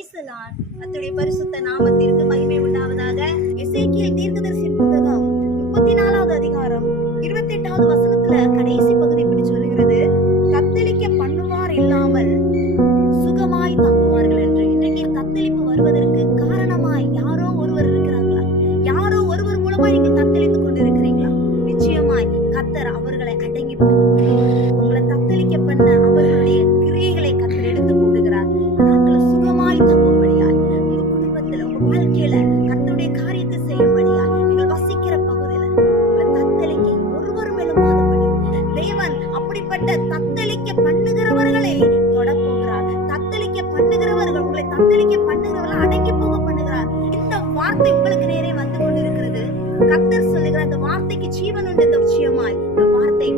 Praise the Lord. கர்த்தருடைய பரிசுத்த நாமத்திற்கு மகிமை உண்டாவதாக. எசேக்கியேல் தீர்க்கதரிசியின் புத்தகம் 34வது அதிகாரம் 28வது வசனத்துல கடைசி பகுதி இப்படி சொல்லுகிறது, தத்தளிக்க பண்ணுவார் இல்லாமல் சுகமாய் தங்குவார்கள் என்று. இன்றைக்கு தத்தளிப்பு வருவதற்கு காரணமாய் யாரோ ஒருவர் இருக்கிறாங்களா? யாரோ ஒருவர் மூலமாய் நீங்கள் தத்தளித்துக் கொண்டிருக்கிறீங்களா? நிச்சயமாய் கர்த்தர் அவர்களை அடங்கி போக உங்களை தத்தளிக்க பண்ண அவர்களுடைய கிரியைகளை கர்த்தர் எடுத்து போடுகிறார். நாட்கள் சுகமாய் தங்கும்படியாய் உங்க குடும்பத்துல உங்க வாழ்க்கையில கர்த்தருடைய காரியத்தை செய்யும்படியாய் நீங்கள் வசிக்கிற பகுதியில உங்களை தத்தளிக்க ஒருவரும் எழுமாதபடி தேவன் அப்படிப்பட்ட தத்தளிக்க பண்ணுகிறவர்களை தொட போகிறார். தத்தளிக்க பண்ணுகிறவர்கள், உங்களை தத்தளிக்க பண்ணுகிறவர்கள் அடங்கி போக பண்ணுகிறார். இந்த வார்த்தை உங்களுக்கு நேரே வந்து கொண்டிருக்கிறது. கர்த்தர் சொல்லுகிற அந்த வார்த்தைக்கு ஜீவன் உண்டு. இந்த விஷயமாய் இந்த வார்த்தை